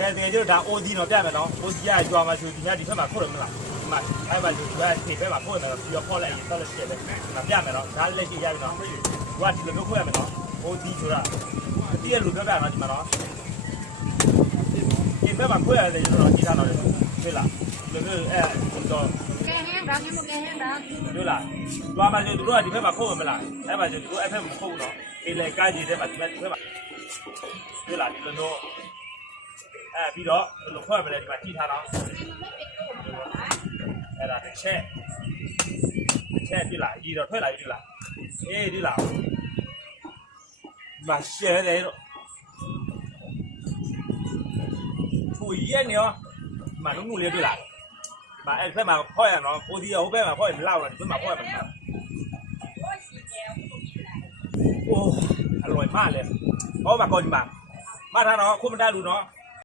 哎，你就、oh、是大奥迪那边儿没呢？奥迪呀，主要嘛就是人家汽车嘛，多得很嘛。哎、oh，我就是说，汽车嘛多，嘛就跑来人多来借呗。那边儿没呢？咱来借没呢？不借。我这边儿就多亏了没呢？奥迪车啊，轮你轮子没呢嘛？人家汽车嘛多，嘛就多。对啦，就是哎，工作。给钱吧，给木给钱吧。对啦，主要嘛就是说，汽车嘛多很嘛，哎嘛就是说，哎，反正多呢。人来开，人家买，人家汽车嘛。对啦，迪伦诺。เออพี่ดอกลูกพ่อไปเลยมาที่ทารังเออลาแช่แช่ดี่หลายีดอกเท่าไรดีละเอ้ดีละมาเชื่อเลยผู้เยี่ยนเนาะมาลุงมูเลียดีละมาเอ็ดแค่มาพ่อยังเนาะพอตีเอาแม่มาพ่อยเล่าเลยเพิ่งมาพ่อยมาโอ้อร่อยมากเลยเพราะมาก่อนมามาท่านเนาะคุณมันได้ดูเนาะ